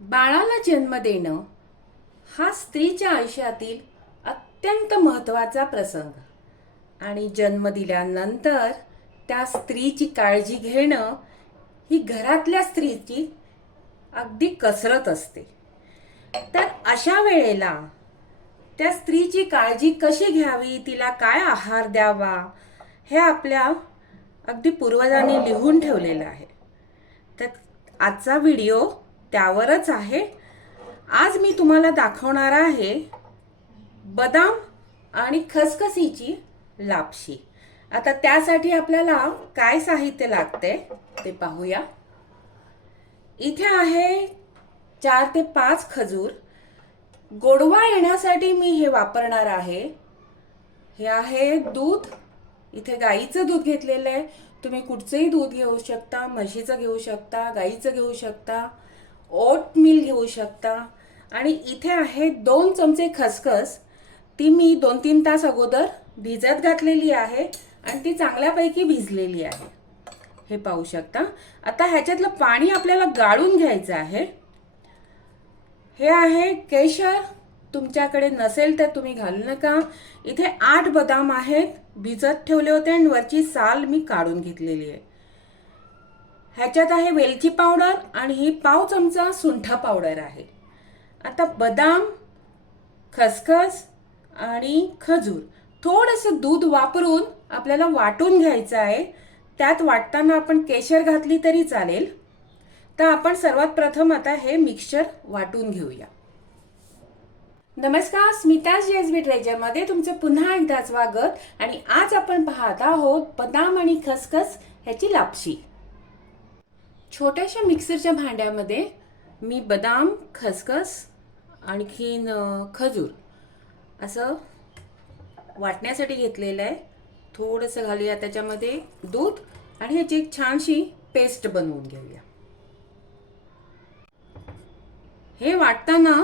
बाळाला जन्म देणं हा स्त्रीच्या आयुष्यातील अत्यंत महत्त्वाचा प्रसंग आणि जन्म दिल्यानंतर त्या स्त्रीची काळजी घेणं ही घरातल्या स्त्रीची अगदी कसरत असते. तर अशा वेळेला त्या स्त्रीची काळजी कशी घ्यावी, तिला काय आहार द्यावा, हे आपल्या अगदी पूर्वजांनी लिहून ठेवलेलं आहे. तर आजचा व्हिडिओ त्यावरच आहे. आज मी तुम्हाला दाखवणार आहे बदाम आणि खसखसीची लापशी. आता त्यासाठी आपल्याला काय साहित्य लागते ते पाहूया. इथे आहे 4 ते 5 खजूर. गोडवा येण्यासाठी मी हे वापरणार आहे. हे आहे दूध. इथे गाईचं दूध घेतलेलं आहे. तुम्ही कुठचंही दूध घेऊ शकता, म्हशीचं घेऊ शकता, गाईचं घेऊ शकता, ओट मिल घेऊ शकता. आणि इथे आहे 2 चमचे खसखस. ती मी 2-3 तास अगोदर भिजत घातलेली आहे आणि ती चांगल्यापैकी भिजलेली आहे. हे पाहू शकता. आता ह्याच्यातलं पाणी आपल्याला गाळून घ्यायचं आहे. हे आहे केशर. तुमच्याकडे नसेल तर तुम्ही घालू नका. इथे 8 बदाम आहेत, भिजत ठेवले होते आणि वरची साल मी काढून घेतलेली आहे. ह्याच्यात आहे वेलची पावडर आणि ही पाव चमचा सुंठा पावडर आहे. आता बदाम, खसखस आणि खजूर थोडंसं दूध वापरून आपल्याला वाटून घ्यायचं आहे. त्यात वाटताना आपण केशर घातली तरी चालेल. तर आपण सर्वात प्रथम आता हे मिक्सचर वाटून घेऊया. नमस्कार, स्मिताज जेएसबी ट्रेजरमध्ये तुमचं पुन्हा एकदा स्वागत. आणि आज आपण पाहत आहोत बदाम आणि खसखस ह्याची लापशी. छोट्याशा मिक्सरच्या भांड्यामध्ये मी बदाम, खसखस आणखीन खजूर असं वाटण्यासाठी घेतलेलं आहे. थोडंसं घालूया त्याच्यामध्ये दूध आणि ह्याची एक छानशी पेस्ट बनवून घेऊया. हे वाटताना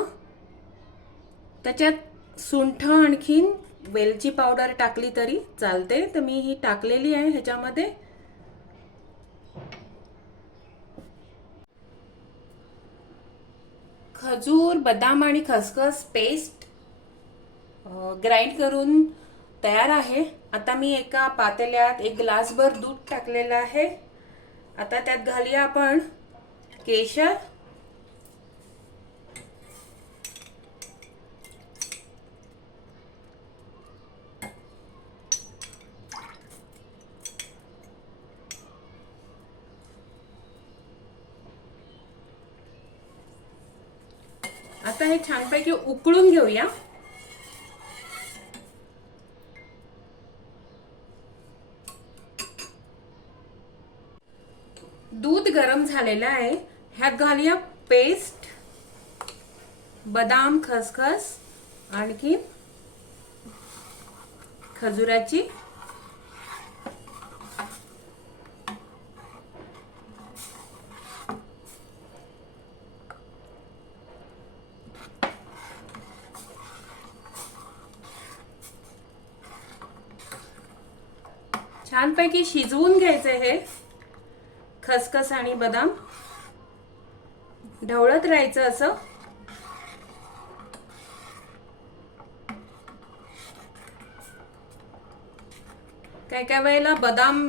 त्याच्यात सुंठ आणखीन वेलची पावडर टाकली तरी चालते. तर मी ही टाकलेली आहे ह्याच्यामध्ये. खजूर, बदाम आणि खसखस पेस्ट ग्राइंड करून तयार आहे. आता मी एका पातेल्यात 1 ग्लासभर दूध टाकलेलं आहे. आता त्यात घालूया आपण केशर, आता हे छानपैकी उकळून घेऊया. दूध गरम झालेलं आहे. ह्यात घालूया पेस्ट, बदाम, खसखस आणखी खजुराची. छानपैकी शिजवून घ्यायचे हे खसखस आणि बदाम. ढवळत राहायचं असं. काय वेळेला बदाम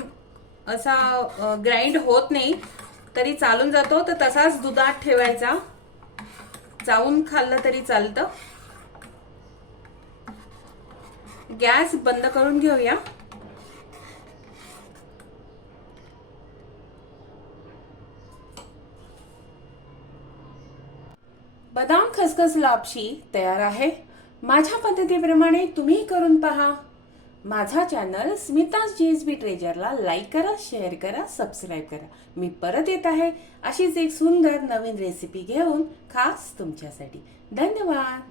असा ग्राइंड होत नाही तरी चालून जातो, तर तसाच दुधात ठेवायचा. चावून खाल्लं तरी चालतं. गॅस बंद करून घेऊया. बदाम खसखस लापशी तयार आहे. माझ्या पद्धतीप्रमाणे तुम्ही करून पहा. माझा चॅनल स्मिताज जेएसबी ट्रेजरला लाईक करा, शेअर करा, सबस्क्राईब करा. मी परत येत आहे अशीच एक सुंदर नवीन रेसिपी घेऊन खास तुमच्यासाठी. धन्यवाद.